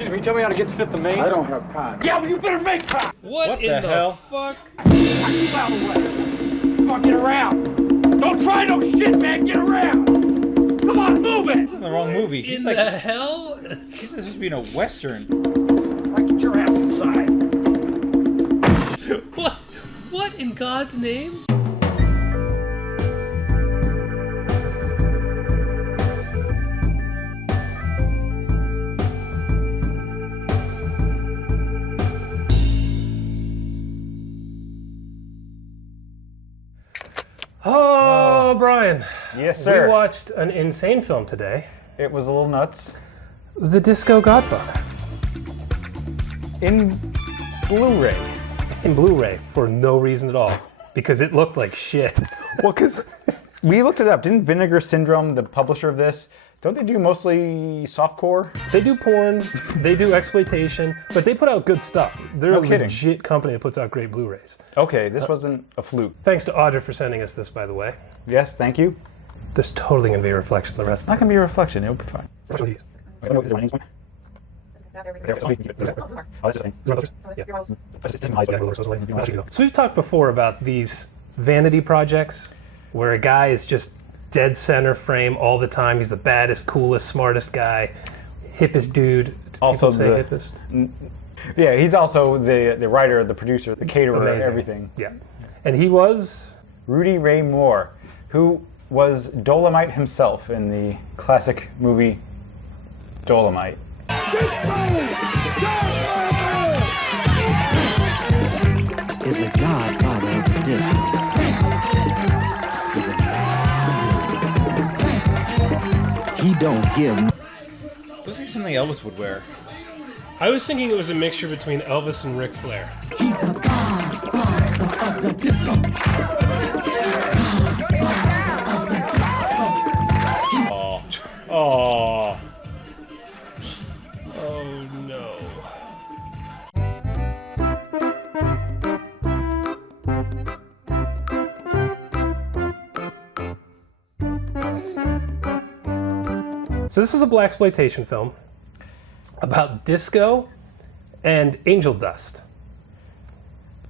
Can you tell me how to get to Fifth and Main? I don't have time. Yeah, well, you better make time! What in the hell? Fuck? Move out of the way. Come on, get around. Don't try no shit, man. Get around. Come on, move it. He's in the wrong movie. In the hell? He's supposed to be in a Western. Right, get your ass inside. What? What in God's name? Oh, Brian. Yes, sir. We watched an insane film today. It was a little nuts. The Disco Godfather. In Blu-ray. In Blu-ray, for no reason at all. Because it looked like shit. Well, because we looked it up. Didn't Vinegar Syndrome, the publisher of this, don't they do mostly softcore? They do porn, they do exploitation, but they put out good stuff. They're No a kidding. legit company that puts out great Blu-rays. Okay, this wasn't a fluke. Thanks to Audra for sending us this, by the way. Yes, thank you. There's totally gonna be a reflection of the rest. It's not going to be a reflection. It'll be fine. Which one do you use? Wait, is there my name's one? So we've talked before about these vanity projects where a guy is just dead center frame all the time. He's the baddest, coolest, smartest guy, hippest dude. Do Also people say the- hippest? Yeah, he's also the writer, the producer, the caterer, Amazing. everything. Yeah. And he was Rudy Ray Moore, who was Dolomite himself in the classic movie Dolomite. Is a godfather of the disco. Is a he don't give. Looks like something Elvis would wear. I was thinking it was a mixture between Elvis and Ric Flair. He's a godfather of the disco. Oh. Oh no. So this is a blaxploitation film about disco and angel dust.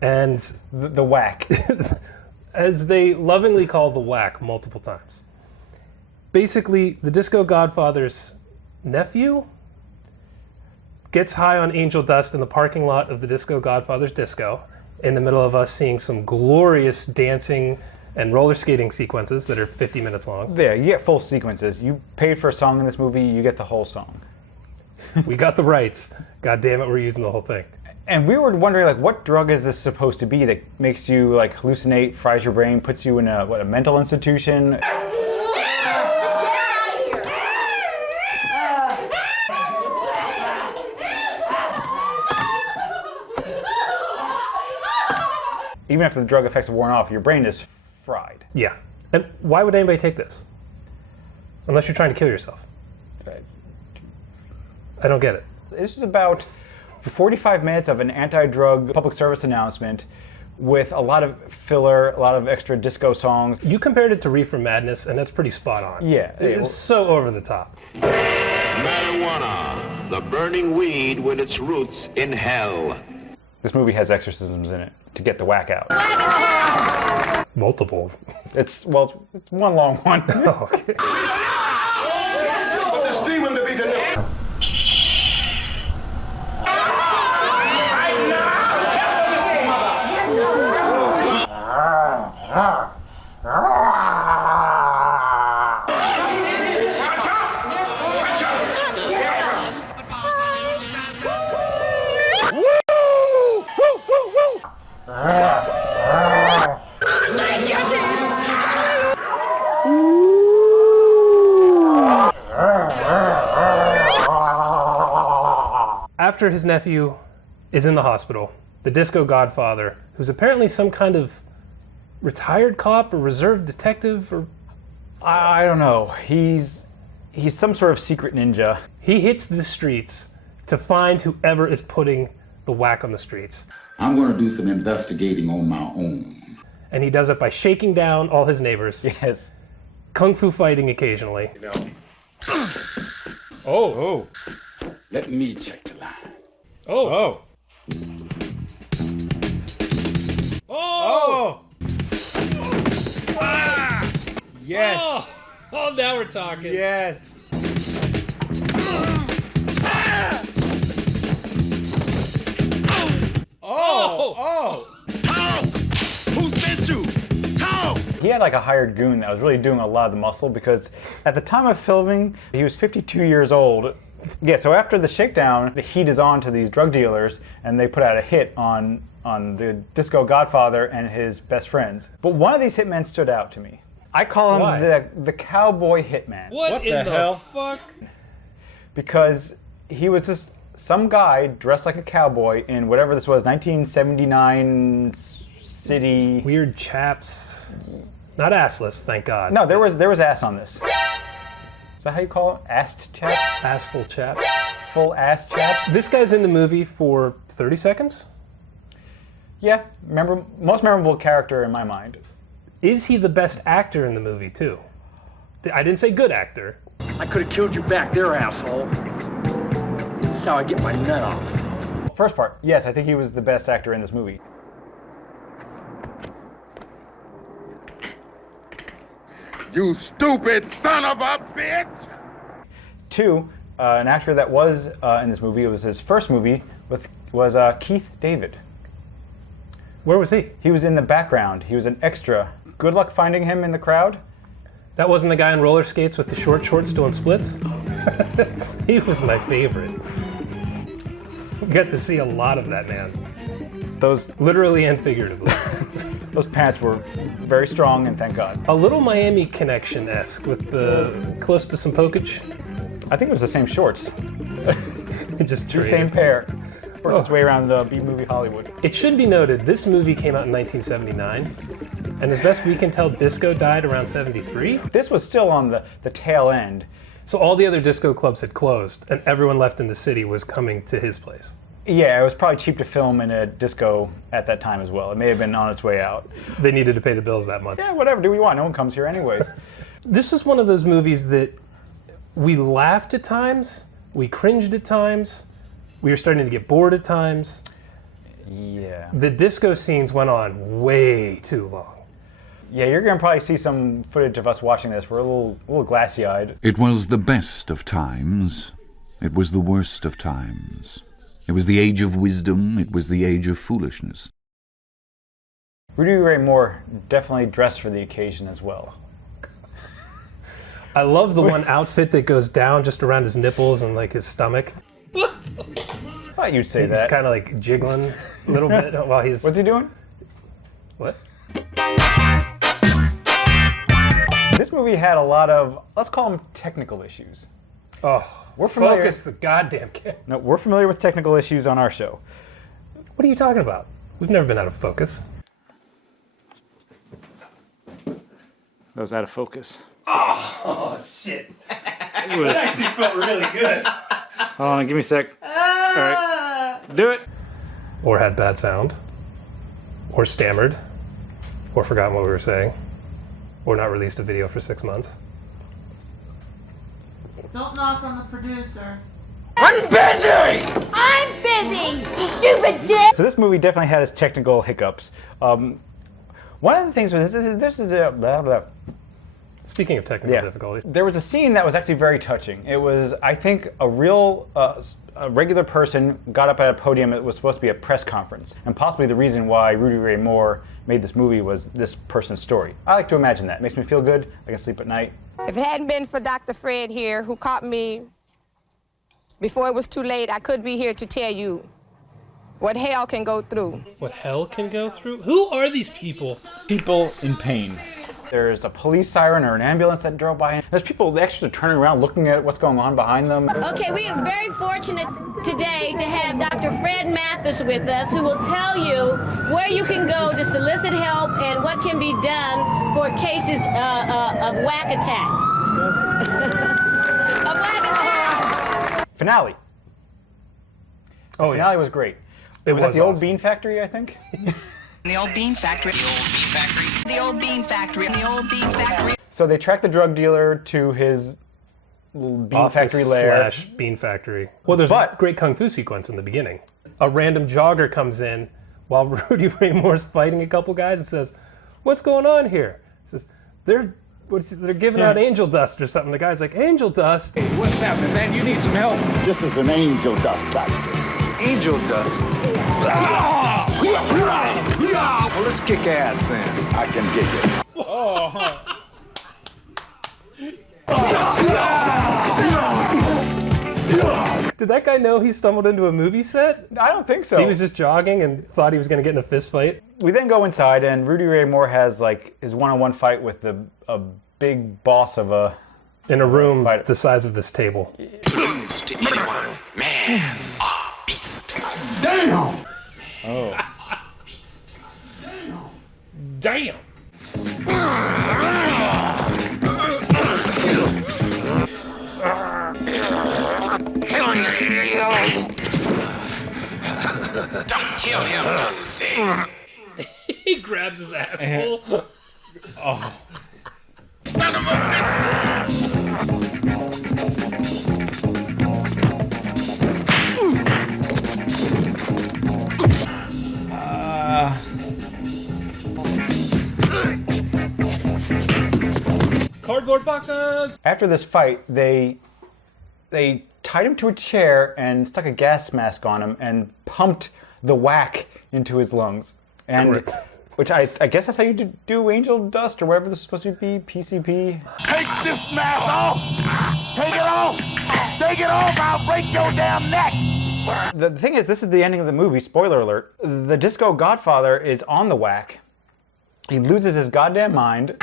And The whack. as they lovingly call the whack multiple times. Basically, the Disco Godfather's nephew gets high on angel dust in the parking lot of the Disco Godfather's disco, in the middle of us seeing some glorious dancing and roller skating sequences that are 50 minutes long. There, you get full sequences. You paid for a song in this movie, you get the whole song. We got the rights. God damn it, we're using the whole thing. And we were wondering, like, what drug is this supposed to be that makes you, like, hallucinate, fries your brain, puts you in a mental institution? Even after the drug effects have worn off, your brain is fried. Yeah. And why would anybody take this? Unless you're trying to kill yourself. Right. I don't get it. This is about 45 minutes of an anti-drug public service announcement with a lot of filler, a lot of extra disco songs. You compared it to Reefer Madness, and that's pretty spot on. Yeah. It's so over the top. Marijuana, the burning weed with its roots in hell. This movie has exorcisms in it to get the whack out. Multiple. It's one long one. Oh, okay. But this demon to be delivered. After his nephew is in the hospital, the Disco Godfather, who's apparently some kind of retired cop or reserve detective, or I don't know. He's some sort of secret ninja. he hits the streets to find whoever is putting the whack on the streets. I'm going to do some investigating on my own. And he does it by shaking down all his neighbors, Yes. kung fu fighting occasionally. Oh. Let me check the line. Oh. Oh! Ah! Yes. Oh, now we're talking. Yes. Oh! Talk! Who sent you? Talk! He had like a hired goon that was really doing a lot of the muscle because at the time of filming, he was 52 years old. Yeah, so after the shakedown, the heat is on to these drug dealers and they put out a hit on the Disco Godfather and his best friends. But one of these hitmen stood out to me. I call him the cowboy hitman. What in the hell? Fuck? Because he was just some guy dressed like a cowboy in whatever this was, 1979 city. Weird chaps. Not assless, thank God. No, there was ass on this. Is that how you call it? Assed chaps? Assful chaps. Full ass chaps? This guy's in the movie for 30 seconds? Yeah, most memorable character in my mind. Is he the best actor in the movie, too? I didn't say good actor. I could have killed you back there, asshole. That's how I get my nut off. First part, yes, I think he was the best actor in this movie. You stupid son of a bitch! 2, an actor that was in this movie, it was his first movie, was Keith David. Where was he? He was in the background. He was an extra. Good luck finding him in the crowd. That wasn't the guy in roller skates with the short shorts doing splits? He was my favorite. Got to see a lot of that man. Those Literally and figuratively. those pants were very strong, and thank God. A little Miami Connection-esque with the close to some pokage. I think it was the same shorts. Just The traded. same pair. Worked its way around B-movie Hollywood. It should be noted, this movie came out in 1979, and as best we can tell, disco died around 73. This was still on the tail end. So all the other disco clubs had closed, and everyone left in the city was coming to his place. Yeah, it was probably cheap to film in a disco at that time as well. It may have been on its way out. They needed to pay the bills that month. Yeah, whatever do we want? No one comes here anyways. This is one of those movies that we laughed at times, we cringed at times, we were starting to get bored at times. Yeah. The disco scenes went on way too long. Yeah, you're gonna probably see some footage of us watching this. We're a little glassy-eyed. It was the best of times. It was the worst of times. It was the age of wisdom. It was the age of foolishness. Rudy Ray Moore definitely dressed for the occasion as well. I love the one outfit that goes down just around his nipples and like his stomach. I thought you'd say He's that. kind of like jiggling a little bit while he's... What's he doing? What? This movie had a lot of, let's call them technical issues. Oh, We're familiar. focus the goddamn camera. No, we're familiar with technical issues on our show. What are you talking about? We've never been out of focus. That was out of focus. Oh, shit. That actually felt really good. Hold on, give me a sec. All right, do it. Or had bad sound. Or stammered. Or forgotten what we were saying. Or not released a video for 6 months. Don't knock on the producer. I'm busy! I'm busy, stupid dick! So this movie definitely had its technical hiccups. One of the things was this is blah, blah. Speaking of technical difficulties. There was a scene that was actually very touching. It was, I think, a real, a regular person got up at a podium. It was supposed to be a press conference. And possibly the reason why Rudy Ray Moore made this movie was this person's story. I like to imagine that. It makes me feel good. I can sleep at night. If it hadn't been for Dr. Fred here, who caught me before it was too late, I could be here to tell you what hell can go through. What hell can go through? Who are these people? People in pain. There's a police siren or an ambulance that drove by. There's people actually turning around looking at what's going on behind them. Okay, we are very fortunate today to have Dr. Fred Mathis with us, who will tell you where you can go to solicit help and what can be done for cases of whack attack. A whack attack! Finale. Oh, The finale was great. It was at the old bean factory, I think. The old bean factory. The old bean factory. The old bean factory. The old bean factory. So they tracked the drug dealer to his little bean Office factory lair. / bean factory. Well, there's a great kung fu sequence in the beginning. A random jogger comes in while Rudy Ray Moore's fighting a couple guys and says, "What's going on here?" He says, "They're giving out angel dust or something." The guy's like, "Angel dust? Hey, what's happening, man? You need some help." This is an angel dust factory. Angel dust. Well, let's kick ass then. I can get it. Did that guy know he stumbled into a movie set? I don't think so. He was just jogging and thought he was going to get in a fist fight. We then go inside, and Rudy Ray Moore has like his one-on-one fight with a big boss of a... In a room the size of this table. To lose to anyone, man or beast. Damn! Oh. Damn! Don't kill him, Doomsday. He grabs his asshole. Oh. Cardboard boxes! After this fight, they tied him to a chair and stuck a gas mask on him and pumped the whack into his lungs. And Correct. which I guess that's how you do angel dust or whatever this is supposed to be, PCP. Take this mask off! Take it off! Take it off! I'll break your damn neck! The thing is, this is the ending of the movie, spoiler alert. The Disco Godfather is on the whack. He loses his goddamn mind.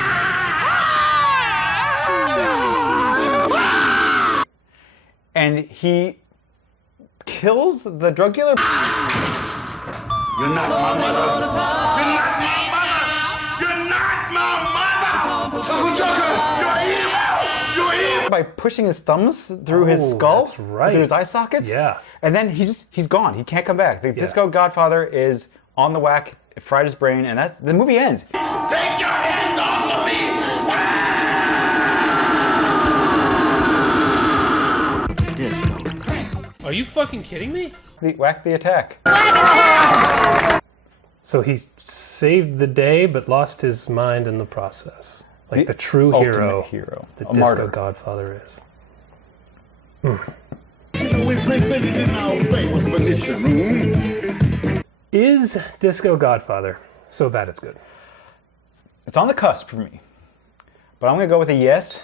And he kills the drug dealer. You're not my mother! You're not my mother! You're not my mother! Uncle Chucker, you're evil! You're evil! By pushing his thumbs through his skull, that's right. through his eye sockets. Yeah. And then he's gone. He can't come back. The Disco Godfather is on the whack, it fried his brain, and the movie ends. Take your hands off of me! Disco. Are you fucking kidding me? Whack the attack. So he saved the day, but lost his mind in the process. Like the true ultimate hero. The A Disco martyr. Godfather is. We presented in our famous Venetian room. Is Disco Godfather so bad it's good? It's on the cusp for me. But I'm going to go with a yes.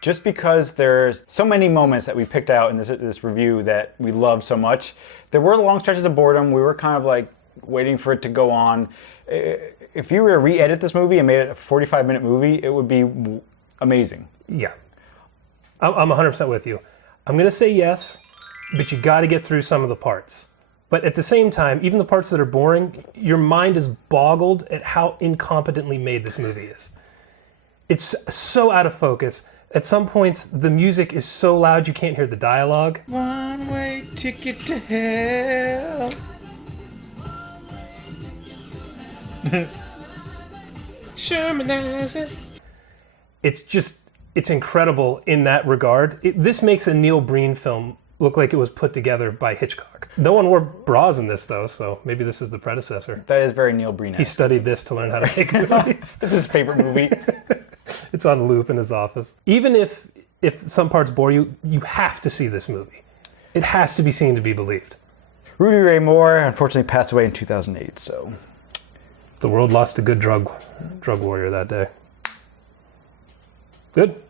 Just because there's so many moments that we picked out in this review that we love so much. There were long stretches of boredom. We were kind of like waiting for it to go on. If you were to re-edit this movie and made it a 45-minute movie, it would be amazing. Yeah. I'm 100% with you. I'm going to say yes, but you got to get through some of the parts. But at the same time, even the parts that are boring, your mind is boggled at how incompetently made this movie is. It's so out of focus. At some points, the music is so loud you can't hear the dialogue. One-way ticket to hell. Shermanizer. It's incredible in that regard. This makes a Neil Breen film look like it was put together by Hitchcock. No one wore bras in this though, so maybe this is the predecessor. That is very Neil Breen. He studied this to learn how to make movies. This is his favorite movie. It's on loop in his office. Even if some parts bore you, you have to see this movie. It has to be seen to be believed. Rudy Ray Moore unfortunately passed away in 2008, so... The world lost a good drug warrior that day. Good.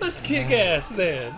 Let's kick ass then.